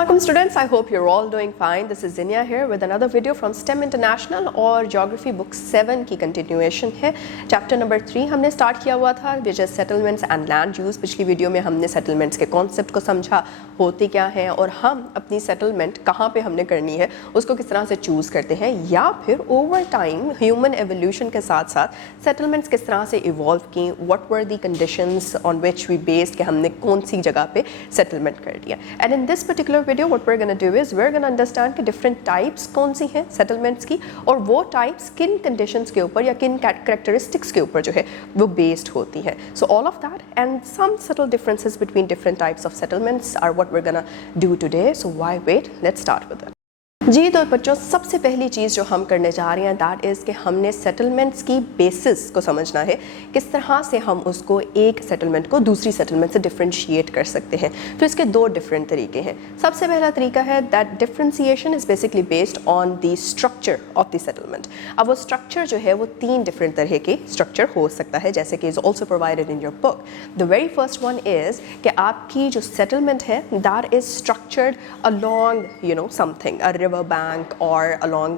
Assalamualaikum students, I hope you're all doing fine. This is Zinia here with another video from STEM International और Geography Book 7 की continuation है. Chapter number 3 हमने start किया हुआ था which is settlements and land use. पिछली video में हमने settlements के concept को समझा, होती क्या है और हम अपनी settlement कहाँ पे हमने करनी है उसको किस तरह से choose करते हैं, या फिर over time human evolution के साथ साथ settlements किस तरह से evolve की, what were the conditions on which we based कि हमने कौन सी जगह पे settlement कर दिया. And in this particular video what we're going to do is we're going to understand कि different types कौन सी हैं settlements की और वो types किन conditions के ऊपर या किन characteristics के ऊपर जो है वो based होती हैं. So all of that and some subtle differences between different types of settlements are what we're going to do today. So why wait? Let's start with it. जी तो बच्चों, सबसे पहली चीज़ जो हम करने जा रहे हैं दैट इज़ कि हमने सेटलमेंट्स की बेसिस को समझना है, किस तरह से हम उसको एक सेटलमेंट को दूसरी सेटलमेंट से डिफ्रेंशिएट कर सकते हैं. तो इसके दो डिफरेंट तरीके हैं. सबसे पहला तरीका है that differentiation is basically based on the structure of the settlement. अब वो स्ट्रक्चर जो है वो तीन डिफरेंट तरह के स्ट्रक्चर हो सकता है, जैसे कि is also provided in your book. The very first one is कि आपकी जो सेटलमेंट है that is structured along something, a river bank और along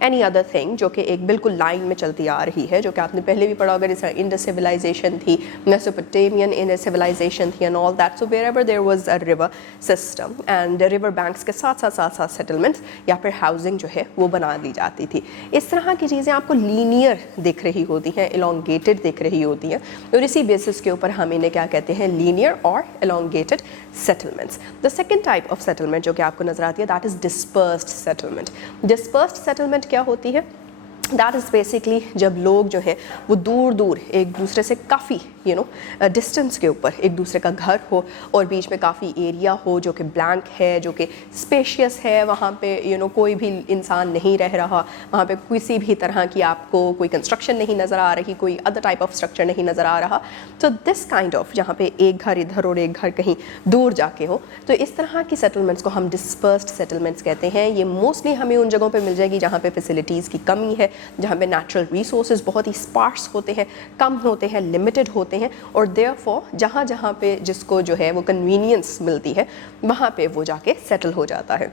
any other thing जो कि एक बिल्कुल लाइन में चलती आ रही है, जो कि आपने पहले भी पढ़ा होगा. जैसे इंडस सिविलाइजेशन थी, मेसोपोटामियन इन सिविलाइजेशन थी and all that. So wherever there was a river system and river banks के साथ साथ सेटलमेंट्स या फिर हाउसिंग जो है वो बना दी जाती थी. इस तरह की चीज़ें आपको लीनियर दिख रही होती हैं, elongated दिख रही होती हैं, और इसी बेसिस के ऊपर हम इन्हें क्या कहते हैं, लीनियर और elongated settlements. The second type of settlement जो कि आपको नजर आती है that is dispersed settlement. Dispersed settlement क्या होती है? दैट इज़ बेसिकली जब लोग जो है वो दूर दूर एक दूसरे से काफ़ी डिस्टेंस के ऊपर एक दूसरे का घर हो और बीच में काफ़ी एरिया हो जो कि ब्लैंक है, जो कि स्पेशियस है, वहाँ पे कोई भी इंसान नहीं रह रहा, वहाँ पे किसी भी तरह की आपको कोई कंस्ट्रक्शन नहीं नज़र आ रही, कोई अदर टाइप ऑफ स्ट्रक्चर नहीं नज़र आ रहा. तो दिस काइंड ऑफ जहाँ पे एक घर इधर और एक घर कहीं दूर जाके हो, तो इस तरह की सेटलमेंट्स को हम डिस्पर्स्ड सेटलमेंट्स कहते हैं. ये मोस्टली हमें उन जगहों पे मिल जाएगी जहाँ पे फैसिलिटीज़ की कमी है, जहाँ पे नेचुरल रिसोर्सेज बहुत ही स्पार्स होते हैं, कम होते हैं, लिमिटेड होते हैं, और देयरफॉर जहाँ जहाँ पे जिसको जो है वो कन्वीनियंस मिलती है वहाँ पे वो जाके सेटल हो जाता है.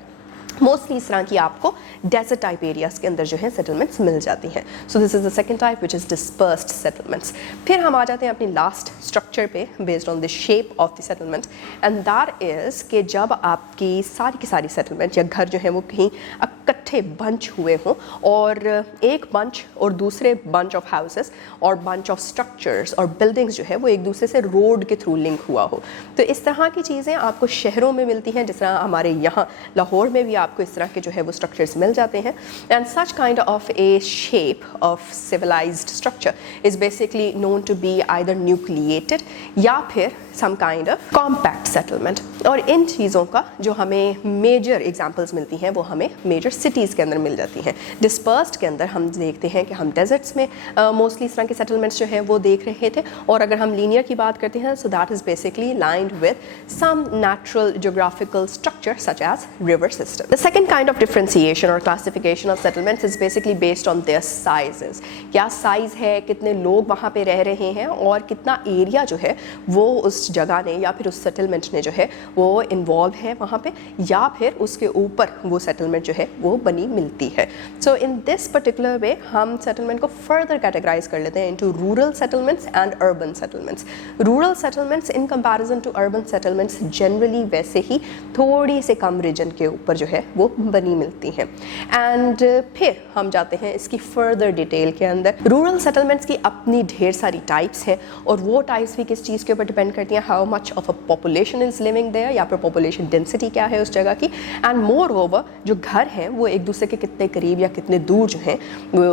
मोस्टली इस तरह की आपको डेजर्ट टाइप एरियाज़ के अंदर जो है सेटलमेंट्स मिल जाती हैं. So this is the second type which is dispersed settlements. फिर हम आ जाते हैं अपनी लास्ट स्ट्रक्चर पे based on the shape of the settlement, and that is कि जब आपकी सारी की सारी सेटलमेंट या घर जो है वो कहीं इकट्ठे बंच हुए हों और एक बंच और दूसरे बंच ऑफ हाउसेस और बंच ऑफ स्ट्रक्चर्स और बिल्डिंग्स जो है वो एक दूसरे से रोड के थ्रू लिंक हुआ हो. तो इस तरह की चीज़ें आपको शहरों में मिलती हैं, जिस तरह हमारे यहाँ लाहौर में भी आपको इस तरह के जो है वो स्ट्रक्चर्स मिल जाते हैं. And such kind of a shape of civilized structure is basically known to be either nucleated या फिर some kind of compact settlement. और इन चीज़ों का जो हमें मेजर एग्जांपल्स मिलती हैं वो हमें मेजर सिटीज़ के अंदर मिल जाती हैं. डिस्पर्स्ड के अंदर हम देखते हैं कि हम डेजर्ट्स में मोस्टली इस तरह के सेटलमेंट्स जो है वो देख रहे थे, और अगर हम लीनियर की बात करते हैं so that is basically lined with some natural geographical structure such as river system. The second kind of differentiation और classification of settlements is basically based on their sizes. क्या साइज़ है, कितने लोग वहाँ पे रह रहे हैं और कितना एरिया जो है वो उस जगह ने या फिर उस सेटलमेंट ने जो है वो इन्वॉल्व है वहाँ पे, या फिर उसके ऊपर वो सेटलमेंट जो है वो बनी मिलती है. सो इन दिस पर्टिकुलर वे हम सेटलमेंट को फर्दर कैटेगराइज कर लेते हैं into rural settlements and urban settlements. Rural settlements in comparison to urban settlements generally वैसे ही थोड़ी से कम रीजन के ऊपर जो है वो बनी मिलती हैं. एंड फिर हम जाते हैं इसकी फर्दर डिटेल के अंदर. रूरल सेटलमेंट्स की अपनी ढेर सारी टाइप्स हैं और वो टाइप्स भी किस चीज़ के ऊपर डिपेंड करती हैं, how much of a population is living there या फिर पॉपुलेशन डेंसिटी क्या है उस जगह की, एंड मोर ओवर जो घर हैं वो एक दूसरे के कितने करीब या कितने दूर जो हैं वो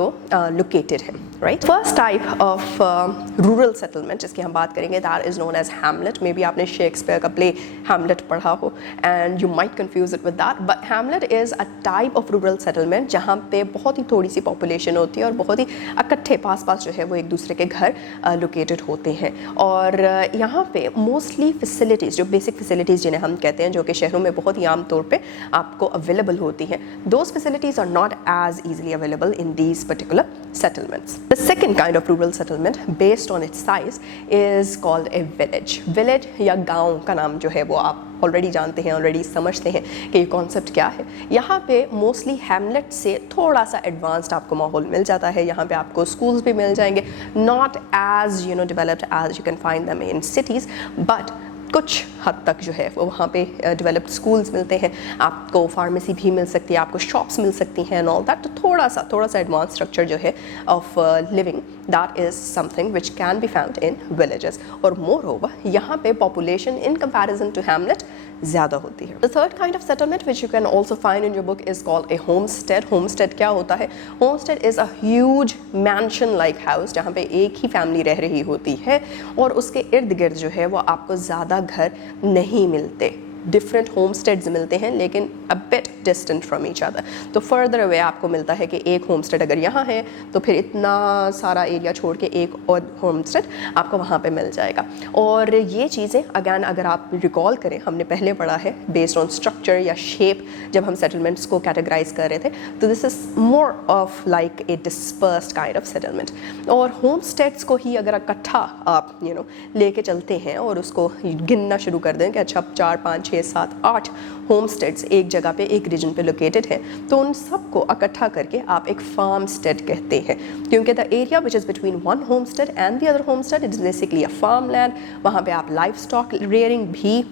लोकेटेड हैं. Right, first type of rural settlement जिसकी हम बात करेंगे that is known as hamlet. Maybe आपने शेक्सपियर का प्ले हैमलेट पढ़ा हो and you might confuse it with that, but hamlet is a type of rural settlement जहाँ पे बहुत ही थोड़ी सी पॉपुलेशन होती है और बहुत ही इकट्ठे पास पास जो है वो एक दूसरे के घर लोकेटेड होते हैं. और यहाँ पे मोस्टली फैसिलिटीज़, जो बेसिक फैसिलिटीज़ जिन्हें हम कहते हैं, जो कि शहरों में बहुत ही आम तौर पे आपको अवेलेबल होती हैं, those facilities are not as easily available in these particular settlements. The second kind of rural settlement based on its size is called a village. Village या गांव का नाम जो है वो आप ऑलरेडी जानते हैं, ऑलरेडी समझते हैं कि ये कॉन्सेप्ट क्या है. यहाँ पे मोस्टली हैमलेट से थोड़ा सा एडवांस्ड आपको माहौल मिल जाता है. यहाँ पे आपको स्कूल्स भी मिल जाएंगे, not as developed as you can find them in cities, but कुछ हद तक जो है वो वहाँ पे डेवलप्ड स्कूल्स मिलते हैं, आपको फार्मेसी भी मिल सकती है, आपको शॉप्स मिल सकती हैं एंड ऑल दैट. तो थोड़ा सा एडवांस स्ट्रक्चर जो है of living, that is something which can be found in villages. और मोर ओवर यहाँ पे population in comparison to hamlet ज़्यादा होती है. The third kind of settlement which you can also find in your book is called a homestead. Homestead क्या होता है? Homestead is a huge mansion like house जहाँ पे एक ही फैमिली रह रही होती है और उसके इर्द गिर्द जो है वो आपको ज़्यादा घर नहीं मिलते. डिफरेंट होमस्टेड्स मिलते हैं लेकिन a bit distant from each other. तो फर्दर अवे आपको मिलता है कि एक होमस्टेड अगर यहाँ है तो फिर इतना सारा एरिया छोड़ के एक और होमस्टेड आपको वहाँ पे मिल जाएगा. और ये चीज़ें अगैन अगर आप रिकॉल करें, हमने पहले पढ़ा है बेस्ड ऑन स्ट्रक्चर या शेप जब हम सेटलमेंट्स को कैटेगराइज कर रहे थे, तो this is more of like a dispersed kind of settlement. और होमस्टेड्स को ही अगर इकट्ठा आप लेके चलते हैं और उसको गिनना शुरू कर दें कि अच्छा 4, 5, 6, 7, 8 होमस्टेड्स एक जगह पे एक रीजन पे लोकेटेड है, तो उन सबको इकट्ठा करके आप एक फार्म स्टेड कहते हैं. क्योंकि the area which is between one homestead and the other homestead it is basically a farm land. वहाँ पे आप लाइफ स्टॉक रेयरिंग भी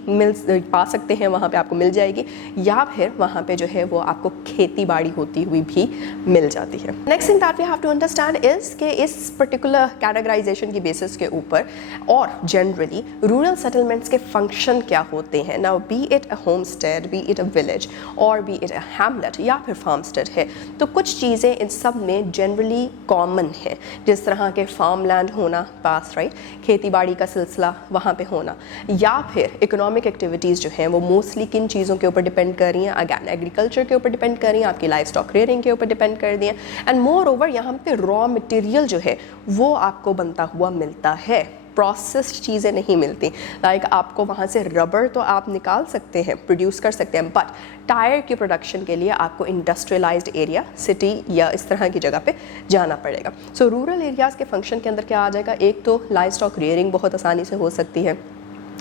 पा सकते हैं, वहाँ पे आपको मिल जाएगी, या फिर वहाँ पे जो है वो आपको खेती बाड़ी होती हुई भी मिल जाती है. Next thing that we have to understand is कि इस पर्टिकुलर कैटेगराइजेशन की बेसिस के ऊपर और जनरली रूरल सेटलमेंट्स के फंक्शन क्या होते हैं. Now be it a homestead, be it a village और बी इट अ हैमलेट या फिर फार्मस्टेड है, तो कुछ चीज़ें इन सब में जनरली कॉमन है. जिस तरह के फार्म लैंड होना पास, राइट, खेती बाड़ी का सिलसिला वहाँ पे होना, या फिर इकोनॉमिक एक्टिविटीज़ जो हैं वो मोस्टली किन चीज़ों के ऊपर डिपेंड कर रही हैं. अगैन एग्रीकल्चर के ऊपर डिपेंड कर रही हैं, आपकी लाइफ स्टॉक रेयरिंग के ऊपर डिपेंड कर रही हैं. एंड मोर ओवर यहाँ पे रॉ मटेरियल जो है वो आपको बनता हुआ मिलता है, प्रोसेस्ड चीज़ें नहीं मिलती. लाइक आपको वहाँ से रबर तो आप निकाल सकते हैं, प्रोड्यूस कर सकते हैं, बट टायर की प्रोडक्शन के लिए आपको इंडस्ट्रियलाइज्ड एरिया, सिटी या इस तरह की जगह पे जाना पड़ेगा. सो रूरल एरियाज़ के फंक्शन के अंदर क्या आ जाएगा? एक तो लाइफ स्टॉक रेयरिंग बहुत आसानी से हो सकती है,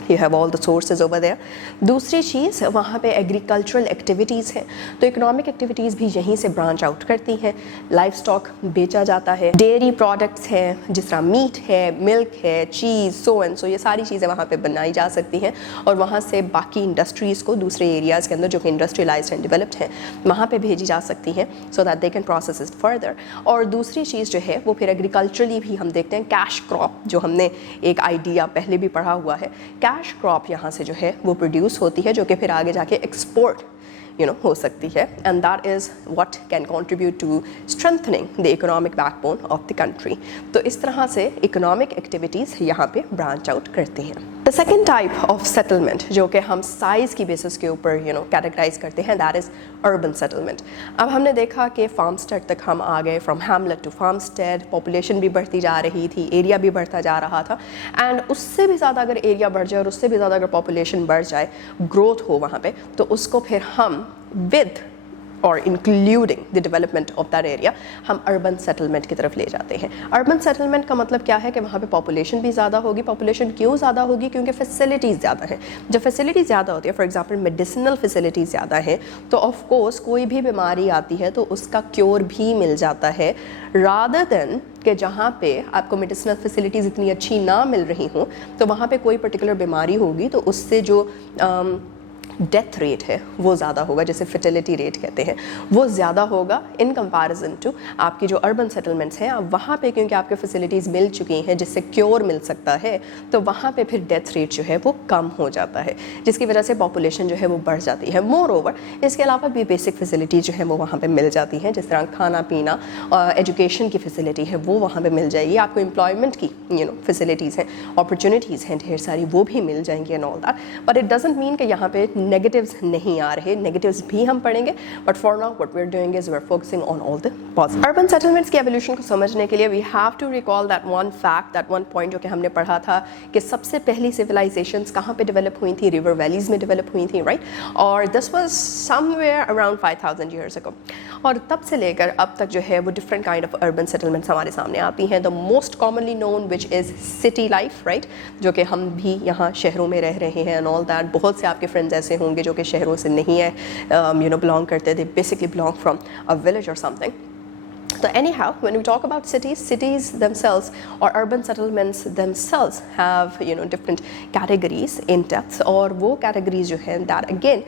you have all the sources over there. दूसरी चीज़ वहाँ पे एग्रीकल्चरल एक्टिविटीज़ हैं, तो इकोनॉमिक एक्टिविटीज़ भी यहीं से ब्रांच आउट करती हैं. लाइफ स्टॉक बेचा जाता है, डेयरी प्रोडक्ट्स हैं जिस तरह मीट है, मिल्क है, चीज़, सो एंड सो, ये सारी चीज़ें वहाँ पे बनाई जा सकती हैं और वहाँ से बाकी इंडस्ट्रीज़ को दूसरे एरियाज़ के अंदर जो कि इंडस्ट्रियलाइज्ड एंड डेवलप्ड हैं वहाँ पे भेजी जा सकती हैं so that they can process it further. और दूसरी चीज़ जो है वो फिर एग्रीकल्चरली भी हम देखते हैं, कैश क्रॉप जो हमने एक आइडिया पहले भी पढ़ा हुआ है, कैश क्रॉप यहाँ से जो है वो प्रोड्यूस होती है जो कि फिर आगे जाके एक्सपोर्ट हो सकती है. And that is what can contribute to strengthening the economic backbone of the country. तो इस तरह से इकोनॉमिक एक्टिविटीज़ यहाँ पे ब्रांच आउट करती हैं. The second type of settlement जो कि हम साइज़ की बेसिस के ऊपर कैटेगराइज करते हैं, दैट इज़ अर्बन सेटलमेंट. अब हमने देखा कि फार्मस्टेड तक हम आ गए, फ्रॉम हैमलेट टू फार्मस्टेड, पॉपुलेशन भी बढ़ती जा रही थी, एरिया भी बढ़ता जा रहा था, एंड उससे भी ज़्यादा अगर एरिया बढ़ जाए और उससे भी ज़्यादा अगर पॉपुलेशन बढ़ जाए, ग्रोथ हो वहाँ पे, तो उसको फिर हम with और including the development of that area हम अर्बन सेटलमेंट की तरफ ले जाते हैं. अर्बन सेटलमेंट का मतलब क्या है कि वहाँ पे पॉपुलेशन भी ज़्यादा होगी. पॉपुलेशन क्यों ज़्यादा होगी? क्योंकि फैसिलिटीज़ ज़्यादा हैं. जब फैसिलिटीज़ ज़्यादा होती है, फॉर एग्जांपल मेडिसिनल फैसिलिटीज़ ज़्यादा हैं, तो ऑफ कोर्स कोई भी बीमारी आती है तो उसका क्योर भी मिल जाता है, रादर देन कि जहाँ पे आपको मेडिसिनल फैसिलिटीज़ इतनी अच्छी ना मिल रही हों, तो वहाँ पे कोई पर्टिकुलर बीमारी होगी तो उससे जो डेथ रेट है वो ज़्यादा होगा, जैसे फर्टिलिटी रेट कहते हैं, वो ज़्यादा होगा इन कंपैरिजन टू आपकी जो अर्बन सेटलमेंट्स हैं. अब वहाँ पे क्योंकि आपके फैसिलिटीज़ मिल चुकी हैं जिससे क्योर मिल सकता है, तो वहाँ पे फिर डेथ रेट जो है वो कम हो जाता है, जिसकी वजह से पॉपुलेशन जो है वो बढ़ जाती है. मोर ओवर इसके अलावा भी बेसिक फैसिलिटीज़ जो है वो वहाँ पर मिल जाती हैं, जिस तरह खाना पीना, एजुकेशन की फैसिलिटी है वो वहाँ पर मिल जाएगी. आपको एम्प्लॉयमेंट की फैसिलिटीज़ हैं, अपॉर्चुनिटीज़ हैं ढेर सारी, वो भी मिल जाएंगी and all that. But it doesn't mean कि यहाँ पे negatives नहीं आ रहे, negatives भी हम पढ़ेंगे, but for now what we're doing is we're focusing on all the positive. Urban settlements की evolution को समझने के लिए we have to recall that one fact, that one point जो कि हमने पढ़ा था कि सबसे पहली civilizations कहाँ पे develop हुई थी, river valleys में develop हुई थी, right? और this was somewhere around 5,000 years ago. और तब से लेकर अब तक जो है वो different kind of urban settlements हमारे सामने आती हैं. The most commonly known which is city life, right? जो कि हम भी यहाँ शहरों में रह रहे हैं and all that. बहुत से आपके friends ऐसे होंगे जो कि शहरों से नहीं है, belong करते, they basically belong from a village or something. So anyhow, when we talk about cities themselves or urban settlements themselves have different categories in depth, और वो categories जो हैं that again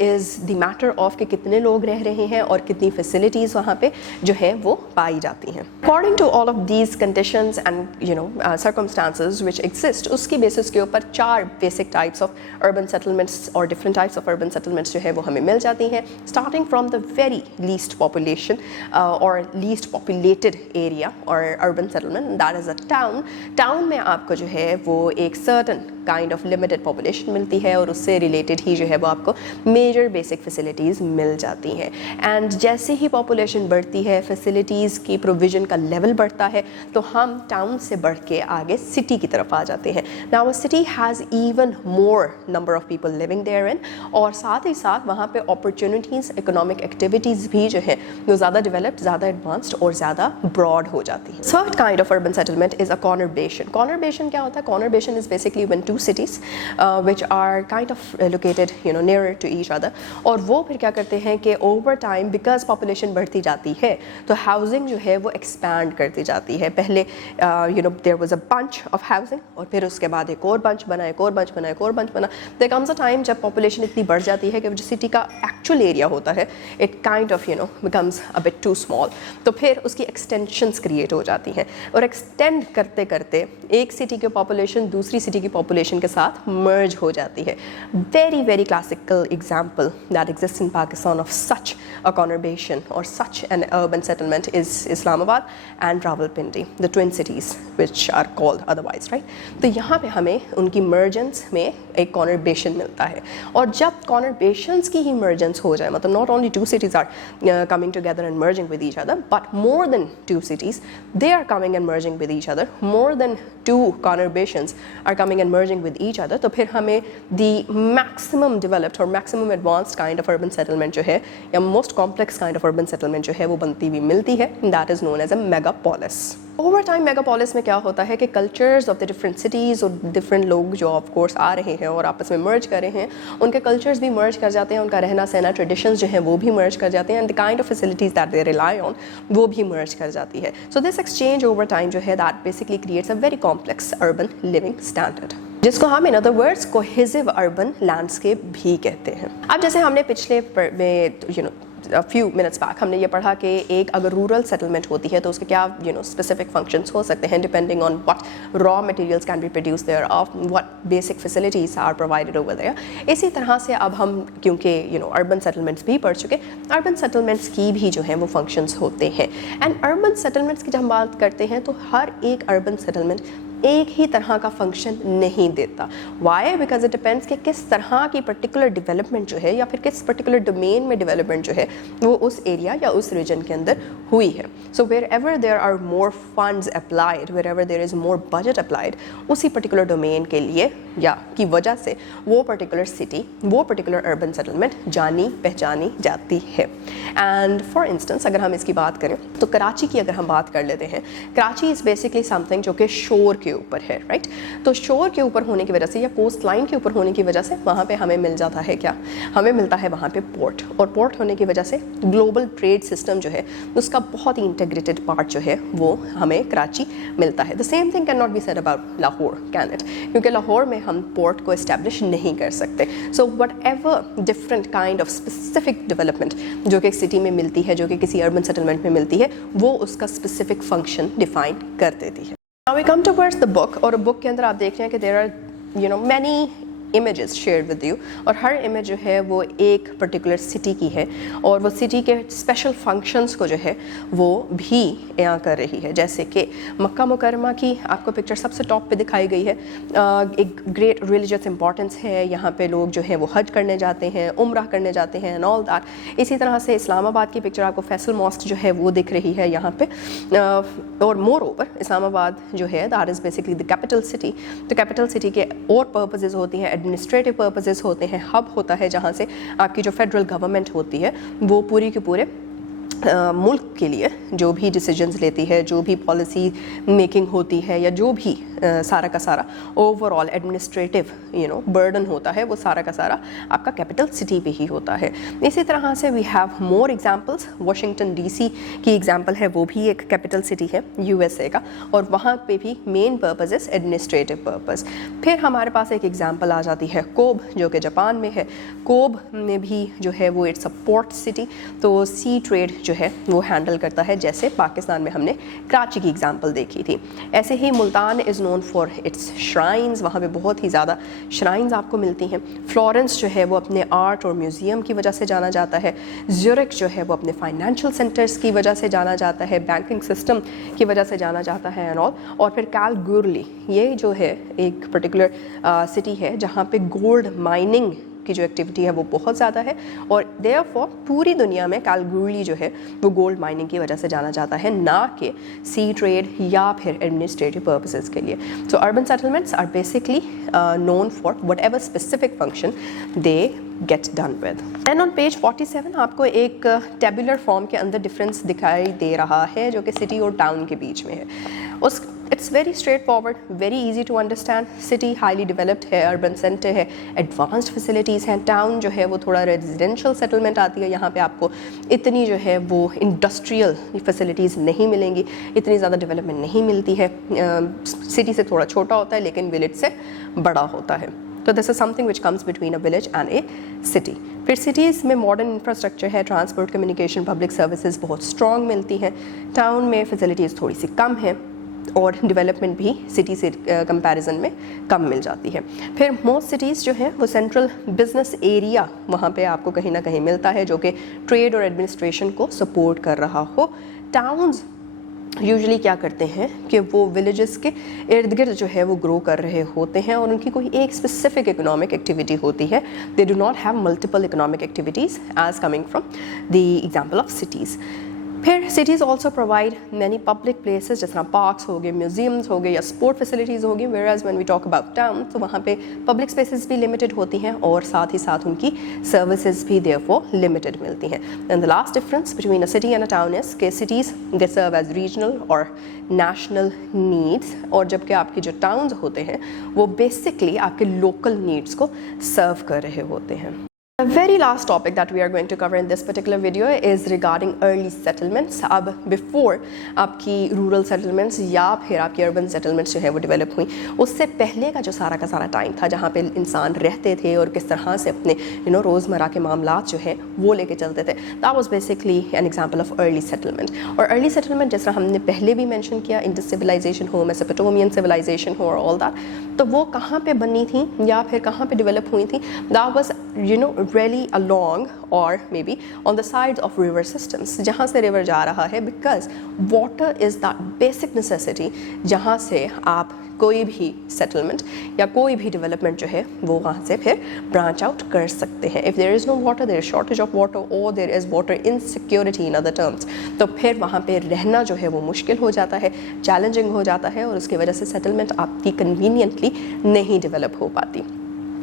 is the matter of कि कितने लोग रह रहे हैं और कितनी facilities वहाँ पे जो है वो पाई जाती हैं. According to all of these conditions and circumstances which exist, उसकी basis के ऊपर 4 basic types of urban settlements or different types of urban settlements जो है वो हमें मिल जाती हैं, starting from the very least population or least populated area or urban settlement, that is a town में आपको जो है वो एक certain kind of limited population मिलती है और उससे related ही जो है वो आपको major basic facilities मिल जाती हैं. And जैसे ही population बढ़ती है, facilities की provision का level बढ़ता है, तो हम town से बढ़ के आगे city की तरफ आ जाते हैं. Now a city has even more number of people living therein, और साथ ही साथ वहाँ पे opportunities, economic activities भी जो है वो ज़्यादा developed, ज़्यादा advanced और ज़्यादा broad हो जाती है. Third kind of urban settlement is a conurbation. Conurbation क्या होता है? Conurbation is basically when two cities which are kind of located nearer to each other, और वो फिर क्या करते हैं कि over time because population बढ़ती जाती है तो housing जो है वो expand करती जाती है. पहले there was a bunch of housing और फिर उसके बाद एक और bunch बना, एक और bunch बना, एक और bunch बना. There comes a time जब population इतनी बढ़ जाती है कि जो city का actual area होता है it kind of becomes a bit too small. तो फिर उसकी extensions create हो जाती हैं और extend करते करते एक city की population दूसरी city की population के साथ merge हो जाती है. Very very classical example that exists in Pakistan of such a conurbation or such an urban settlement is Islamabad and Rawalpindi, the twin cities which are called otherwise, right? तो यहाँ पे हमें उनकी mergence में एक conurbation मिलता है. और जब conurbations की ही mergence हो जाए, मतलब not only two cities are coming together and merging with each other, but more than two cities they are coming and merging with each other, more than two conurbations are coming and merging with each other, तो फिर हमें the maximum developed or maximum advanced kind of urban settlement जो है या most complex kind of urban settlement जो है वो बनती हुई मिलती है, that is known as a megapolis. Over time megapolis में क्या होता है कि cultures of the different cities और different लोग जो of course आ रहे हैं और आपस में merge कर रहे हैं, उनके cultures भी merge कर जाते हैं, उनका रहना सहना traditions जो हैं वो भी merge कर जाते हैं, and the kind of facilities that they rely on वो भी merge कर जाती है. So this exchange over time जो है that basically creates a very complex urban living standard, जिसको हम in other words cohesive urban landscape भी कहते हैं. अब जैसे हमने पिछले में a few minutes back हमने ये पढ़ा कि एक अगर रूरल सेटलमेंट होती है तो उसके क्या specific functions हो सकते हैं depending on what raw materials can be produced there, of what basic facilities are provided over there. इसी तरह से अब हम क्योंकि urban settlements भी पढ़ चुके, urban settlements की भी जो है वो functions होते हैं. And urban settlements की जब हम बात करते हैं तो हर एक urban settlement एक ही तरह का फंक्शन नहीं देता. Why? Because it depends कि किस तरह की पर्टिकुलर डेवलपमेंट जो है या फिर किस पर्टिकुलर डोमेन में डेवलपमेंट जो है वो उस एरिया या उस रीजन के अंदर हुई है. So wherever there are more funds applied, wherever there is more budget applied, उसी पर्टिकुलर डोमेन के लिए या की वजह से वो पर्टिकुलर सिटी, वो पर्टिकुलर अर्बन सेटलमेंट जानी पहचानी जाती है. एंड फॉर इंस्टेंस अगर हम इसकी बात करें तो कराची की अगर हम बात कर लेते हैं, कराची इज़ बेसिकली समथिंग जो कि शोर के ऊपर है, राइट? तो शोर के ऊपर होने की वजह से या कोस्ट लाइन के ऊपर होने की वजह से वहाँ पे हमें मिल जाता है क्या, हमें मिलता है वहाँ पे पोर्ट. और पोर्ट होने की वजह से ग्लोबल ट्रेड सिस्टम जो है उसका बहुत ही इंटीग्रेटेड पार्ट जो है वो हमें कराची मिलता है. The same thing can not be said about Lahore, can it? क्योंकि लाहौर में हम पोर्ट को इस्टेब्लिश नहीं कर सकते. So what ever different kind of specific development जो कि सिटी में मिलती है, जो कि किसी अर्बन सेटलमेंट में मिलती है, वो उसका स्पेसिफिक फंक्शन डिफाइन कर देती है. Now we come towards the book, और बुक के अंदर आप देख रहे हैं कि there are many images shared with you, और हर image जो है वो एक particular city की है और वो city के special functions को जो है वो भी यहाँ कर रही है. जैसे कि मक्का मुकरमा की आपको पिक्चर सबसे टॉप पे दिखाई गई है. एक great religious importance है, यहाँ पे लोग जो है वो हज करने जाते हैं, उम्रह करने जाते हैं and all that. इसी तरह से इस्लामाबाद की पिक्चर आपको फैसल मॉस्क जो है वो दिख रही है यहाँ पे. और मोर ओवर इस्लामाबाद जो है that is basically the capital city. तो कैपिटल सिटी के और पर्पसेस होती हैं, एडमिनिस्ट्रेटिव पर्पसेस होते हैं, हब होता है जहाँ से आपकी जो फेडरल गवर्नमेंट होती है वो पूरी के पूरे मुल्क के लिए जो भी डिसीजंस लेती है, जो भी पॉलिसी मेकिंग होती है या जो भी सारा का सारा ओवरऑल एडमिनिस्ट्रेटिव बर्डन होता है वो सारा का सारा आपका कैपिटल सिटी पे ही होता है. इसी तरह से we have more examples. Washington DC की एग्जांपल है, वो भी एक कैपिटल सिटी है यूएसए का और वहाँ पे भी main purpose is administrative purpose. फिर हमारे पास एक एग्जांपल आ जाती है कोब जो कि जापान में है. कोब में भी जो है वो इट्स अ पोर्ट सिटी, तो सी ट्रेड जो है वो हैंडल करता है, जैसे पाकिस्तान में हमने कराची की एग्जांपल देखी थी. ऐसे ही Multan is known for its shrines, वहाँ पे बहुत ही ज़्यादा श्राइन्स आपको मिलती हैं. फ्लोरेंस जो है वो अपने आर्ट और म्यूज़ियम की वजह से जाना जाता है. ज़्यूरिख जो है वो अपने फाइनेंशियल सेंटर्स की वजह से जाना जाता है, बैंकिंग सिस्टम की वजह से जाना जाता है एंड ऑल. और फिर कैलगरी, ये जो है एक पर्टिकुलर सिटी है जहाँ पे गोल्ड माइनिंग की जो एक्टिविटी है वो बहुत ज़्यादा है और देयरफॉर पूरी दुनिया में कैलगरी जो है वो गोल्ड माइनिंग की वजह से जाना जाता है, ना कि सी ट्रेड या फिर एडमिनिस्ट्रेटिव पर्पसेस के लिए. So urban settlements are basically known for whatever specific function they get done with. And on page 47 आपको एक tabular form के अंदर difference दिखाई दे रहा है जो कि city और town के बीच में है. It's very straightforward, very easy to understand. City highly developed है, urban center है, advanced facilities हैं. Town जो है वो थोड़ा residential settlement आती है, यहाँ पे आपको इतनी जो है वो industrial facilities नहीं मिलेंगी, इतनी ज़्यादा development नहीं मिलती है. City से थोड़ा छोटा होता है लेकिन village से बड़ा होता है. तो this is something which comes between a village and A city. फिर सिटीज़ में मॉडर्न इंफ्रास्ट्रक्चर है, ट्रांसपोर्ट, कम्युनिकेशन, पब्लिक सर्विसेज बहुत स्ट्रॉन्ग मिलती हैं. टाउन में फैसिलिटीज़ थोड़ी सी कम है और डेवलपमेंट भी सिटी से कंपैरिजन में कम मिल जाती है. फिर मोस्ट सिटीज़ जो है वो सेंट्रल बिजनेस एरिया वहाँ पे आपको कहीं ना कहीं मिलता है जो कि ट्रेड और एडमिनिस्ट्रेशन को सपोर्ट कर रहा हो. टाउन्स यूजुअली क्या करते हैं कि वो विलेजेस के इर्द गिर्द जो है वो ग्रो कर रहे होते हैं और उनकी कोई एक स्पेसिफिक इकोनॉमिक एक्टिविटी होती है. They do not have multiple economic activities as coming from the example of cities. फिर cities also provide many public places, जिस तरह पार्क्स हो गए, म्यूजियम्स हो गए या स्पोर्ट फैसिलिटीज़ हो गई. Whereas when we talk about town तो वहाँ पे पब्लिक स्पेसेस भी लिमिटेड होती हैं और साथ ही साथ उनकी सर्विसेज भी देयरफॉर लिमिटेड मिलती हैं. And the last difference between a city and a town is के सिटीज़ दे सर्व एज रीजनल और नेशनल नीड्स और जबकि आपके जो टाउन्स होते हैं वो बेसिकली आपके लोकल नीड्स को सर्व कर रहे होते हैं. The very last topic that we are going to cover in this particular video is regarding early settlements. अब before आपकी rural settlements या फिर आपकी urban settlements जो है वो develop हुई, उससे पहले का जो सारा का सारा टाइम था जहाँ पे इंसान रहते थे और किस तरह से अपने रोज़मर्रा के मामलात जो है वो लेके चलते थे, that was basically an example of early settlement. और early settlement जैसा हमने पहले भी mention किया, Indus civilization हो, Mesopotamian civilization हो और all that, तो वो कहाँ पे बनी थी या फिर कहाँ पे develop हुई थी, that was really along or maybe on the sides of river systems, जहाँ से river जा रहा है, because water is that basic necessity जहाँ से आप कोई भी settlement या कोई भी development जो है वो वहाँ से फिर branch out कर सकते हैं. If there is no water, there is shortage of water or there is water insecurity in other terms, तो फिर वहाँ पे रहना जो है वो मुश्किल हो जाता है, challenging हो जाता है और उसकी वजह से settlement आपकी conveniently नहीं develop हो पाती.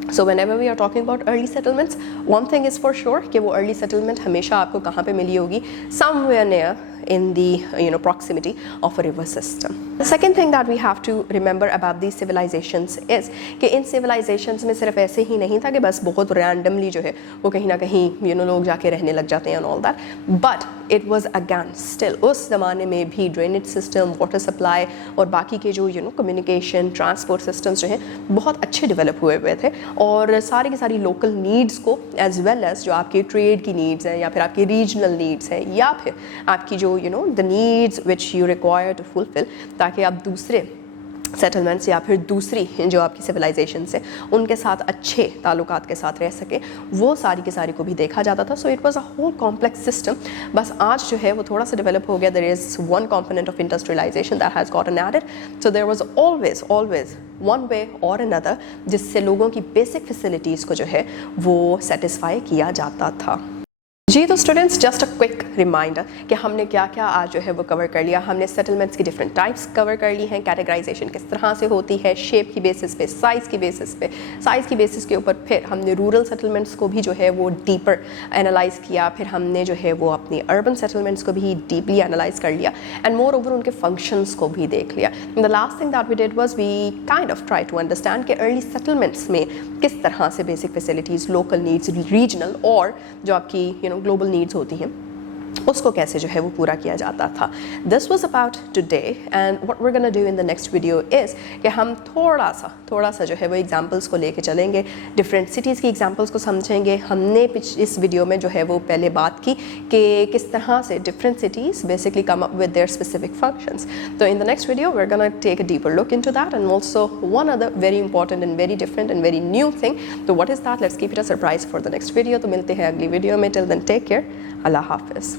So whenever we are talking about early settlements, one thing is for sure कि वो early settlement हमेशा आपको कहाँ पे मिली होगी, somewhere near in the proximity of a river system. The second thing that we have to remember about these civilizations is कि इन civilizations में सिर्फ ऐसे ही नहीं था कि बस बहुत randomly जो है वो कहीं ना कहीं लोग जाके रहने लग जाते हैं and all that, but it was again still उस ज़माने में भी drainage system, water supply और बाकी के जो communication, transport systems जो हैं बहुत अच्छे develop हुए थे और सारी की सारी local needs को as well as जो आपके trade की needs हैं या फिर आपकी regional needs हैं या फिर आपकी जो the needs which you require to fulfill ताकि आप दूसरे सेटलमेंट्स या फिर दूसरी जो आपकी सिविलाइजेशन से उनके साथ अच्छे ताल्लुकात के साथ रह सके, वो सारी की सारी को भी देखा जाता था. So it was a whole complex system. बस आज जो है वो थोड़ा सा डेवलप हो गया. There is one component of industrialization that has gotten added. So there was always one way और अनदर जिससे लोगों की बेसिक फैसिलिटीज़ को जो है वो सेटिस्फाई किया जाता था. जी तो students, just a quick reminder कि हमने क्या क्या आज जो है वो कवर कर लिया. हमने सेटलमेंट्स की डिफरेंट टाइप्स कवर कर ली हैं, कैटेगराइजेशन किस तरह से होती है, शेप की बेसिस पे, साइज़ की बेसिस के ऊपर फिर हमने रूरल सेटलमेंट्स को भी जो है वो डीपर एनालाइज किया. फिर हमने जो है वो अपनी अर्बन सेटलमेंट्स को भी डीपली एनालाइज कर लिया एंड मोर ओवर उनके फंक्शंस को भी देख लिया. The last thing that we did was we kind of try to understand कि अर्ली सेटलमेंट्स में किस तरह से basic facilities, local needs, regional और जो आपकी ग्लोबल नीड्स होती हैं उसको कैसे जो है वो पूरा किया जाता था. This was about today and what we are gonna do in the next video is कि हम थोड़ा सा जो है वो एग्जांपल्स को लेके चलेंगे, डिफरेंट सिटीज़ की एग्जांपल्स को समझेंगे. हमने इस वीडियो में जो है वो पहले बात की कि किस तरह से different cities basically come up with their specific functions. तो in the next video we are gonna take a deeper look into that and also one other very important and very different and very new thing. तो what is that? Let's keep it a surprise for the next video. तो मिलते हैं अगली video में. Till then take care. Allah हाफिज़.